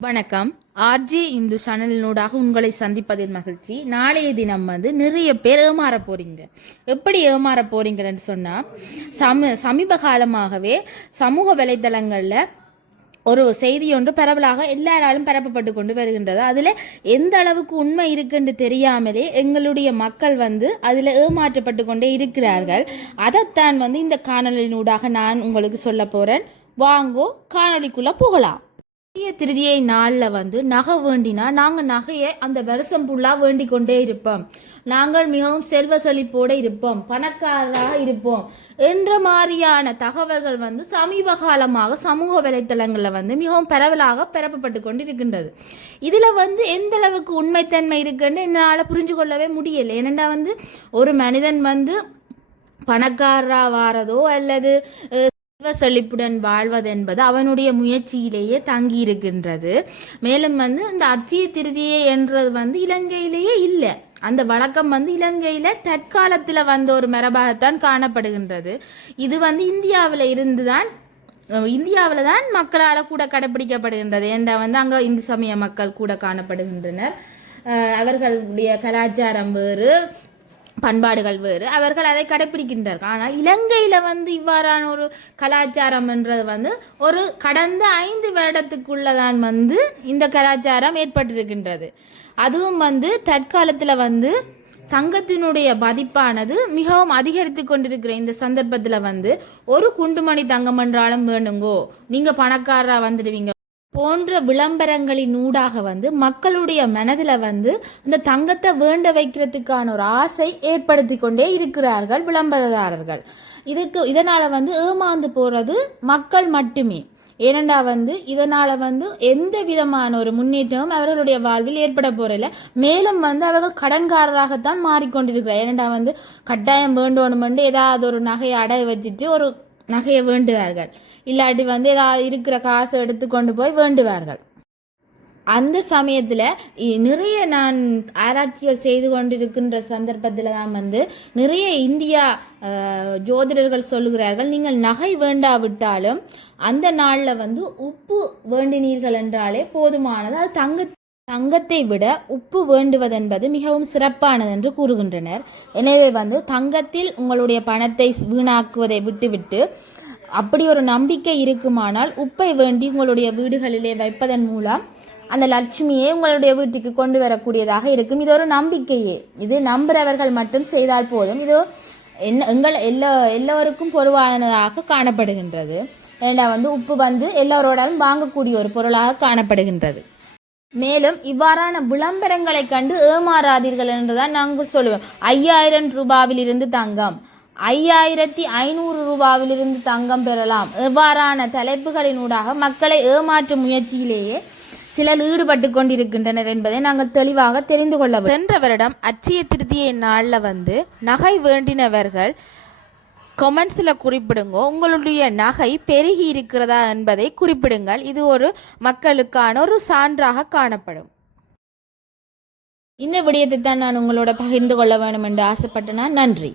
வணக்கம். ஆர்ஜி இந்து சேனலினூடாக உங்களை சந்திப்பதில் மகிழ்ச்சி. நாளைய தினம் நிறைய பேர் ஏமாற போறீங்க. எப்படி ஏமாற போறீங்கன்னு சொன்னா, சமீப காலமாகவே சமூக வலைதளங்கள்ல ஒரு செய்தி ஒன்று பரவலாக எல்லாராலும் பரப்பப்பட்டு கொண்டு வருகின்றது. அதில் எந்த அளவுக்கு உண்மை இருக்குன்னு தெரியாமலே எங்களுடைய மக்கள் அதில் ஏமாற்றப்பட்டு கொண்டே இருக்கிறார்கள். அதைத்தான் இந்த காணொலியினூடாக நான் உங்களுக்கு சொல்ல போறேன். வாங்கோ, காணொலிக்குள்ள போகலாம். திருதியை நாளில் நகை வேண்டினா நாங்கள் நகையை அந்த வருஷம் ஃபுல்லாக வேண்டிக் கொண்டே இருப்போம். நாங்கள் மிகவும் செல்வ செழிப்போடு இருப்போம், பணக்காரராக இருப்போம் என்ற மாதிரியான தகவல்கள் சமீப காலமாக சமூக வலைத்தளங்களில் மிகவும் பரவலாக பரப்பப்பட்டு கொண்டு இருக்கின்றது. இதில் எந்த அளவுக்கு உண்மைத்தன்மை இருக்குன்னு என்னால் புரிஞ்சு கொள்ளவே முடியலை. ஏனென்னா ஒரு மனிதன் பணக்காரராக வாரதோ அல்லது செழிப்புடன் வாழ்வது என்பது அவனுடைய முயற்சியிலேயே தங்கி இருக்கின்றது. மேலும் இந்த அட்சய திருதியை என்றது இலங்கையிலேயே இல்லை. அந்த வழக்கம் இலங்கையில தற்காலத்தில் ஒரு மரபாகத்தான் காணப்படுகின்றது. இது இந்தியாவில் தான் மக்களால் கூட கடைபிடிக்கப்படுகின்றது. என்ற அங்கே இந்து சமய மக்கள் கூட காணப்படுகின்றனர். அவர்களுடைய கலாச்சாரம் வேறு, பண்பாடுகள் வேறு, அவர்கள் அதை கடைபிடிக்கின்றார்கள். ஆனால் இலங்கையில் இவ்வாறான ஒரு கலாச்சாரம் என்றது ஒரு கடந்த 5 வருடத்துக்குள்ளதான் இந்த கலாச்சாரம் ஏற்பட்டிருக்கின்றது. அதுவும் தற்காலத்தில் தங்கத்தினுடைய மதிப்பானது மிகவும் அதிகரித்து கொண்டிருக்கிற இந்த சந்தர்ப்பத்தில் ஒரு குண்டுமணி தங்கம் என்றாலும் வேணுங்கோ, நீங்க பணக்காரரா வந்துடுவீங்க போன்ற விளம்பரங்களின் ஊடாக மக்களுடைய மனதில் இந்த தங்கத்தை வேண்ட வைக்கிறதுக்கான ஒரு ஆசை ஏற்படுத்தி கொண்டே இருக்கிறார்கள் விளம்பரதாரர்கள். இதனால் ஏமாந்து போகிறது மக்கள் மட்டுமே. ஏனெண்டா இதனால் எந்த விதமான ஒரு முன்னேற்றமும் அவர்களுடைய வாழ்வில் ஏற்பட போறதில்லை. மேலும் அவர்கள் கடன்காரராகத்தான் மாறிக்கொண்டிருக்கிறார். ஏனெண்டா கட்டாயம் வேண்டணும் ஏதாவது ஒரு நகையை அடைய வச்சுட்டு ஒரு நகையை வேண்டுவார்கள், இல்லாட்டி ஏதாவது இருக்கிற காசை எடுத்து கொண்டு போய் வேண்டுவார்கள். அந்த சமயத்தில் நிறைய நான் ஆராய்ச்சிகள் செய்து கொண்டிருக்கின்ற சந்தர்ப்பத்தில் தான் நிறைய இந்தியா ஜோதிடர்கள் சொல்லுகிறார்கள், நீங்கள் நகை வேண்டாவிட்டாலும் அந்த நாளில் உப்பு வேண்டினீர்கள் என்றாலே போதுமானது. அது தங்கத்தை விட உப்பு வேண்டுவதென்பது மிகவும் சிறப்பானது என்று கூறுகின்றனர். எனவே தங்கத்தில் உங்களுடைய பணத்தை வீணாக்குவதை விட்டுவிட்டு அப்படி ஒரு நம்பிக்கை இருக்குமானால் உப்பை வேண்டி உங்களுடைய வீடுகளிலே வைப்பதன் மூலம் அந்த லட்சுமியை உங்களுடைய வீட்டுக்கு கொண்டு வரக்கூடியதாக இருக்கும். இது ஒரு நம்பிக்கையே. இது நம்புறவர்கள் மட்டும் செய்தால் போதும். இது எல்லோருக்கும் பொதுவானதாக காணப்படுகின்றது. ஏன்னா உப்பு எல்லோரோடாலும் வாங்கக்கூடிய ஒரு பொருளாக காணப்படுகின்றது. மேலும் இவ்வாறான விளம்பரங்களை கண்டு ஏமாறாதீர்கள் என்றுதான் நாங்கள் சொல்லுவோம். 5000 ரூபாவிலிருந்து தங்கம், 5500 ரூபாவிலிருந்து தங்கம் பெறலாம், இவ்வாறான தலைப்புகளினூடாக மக்களை ஏமாற்றும் முயற்சியிலேயே சிலர் ஈடுபட்டு கொண்டிருக்கின்றனர் என்பதை நாங்கள் தெளிவாக தெரிந்து கொள்ள வேண்டும். சென்ற வருடம் அட்சய திருதியை நாளில் நகை வேண்டினவர்கள் கமெண்ட்ஸில் குறிப்பிடுங்க, உங்களுடைய நகை பெருகி இருக்கிறதா என்பதை குறிப்பிடுங்கள். இது ஒரு மக்களுக்கான ஒரு சான்றாக காணப்படும். இந்த விடயத்தை தான் நான் உங்களோட பகிர்ந்து கொள்ள வேண்டும் என்று ஆசைப்பட்டேன். நன்றி.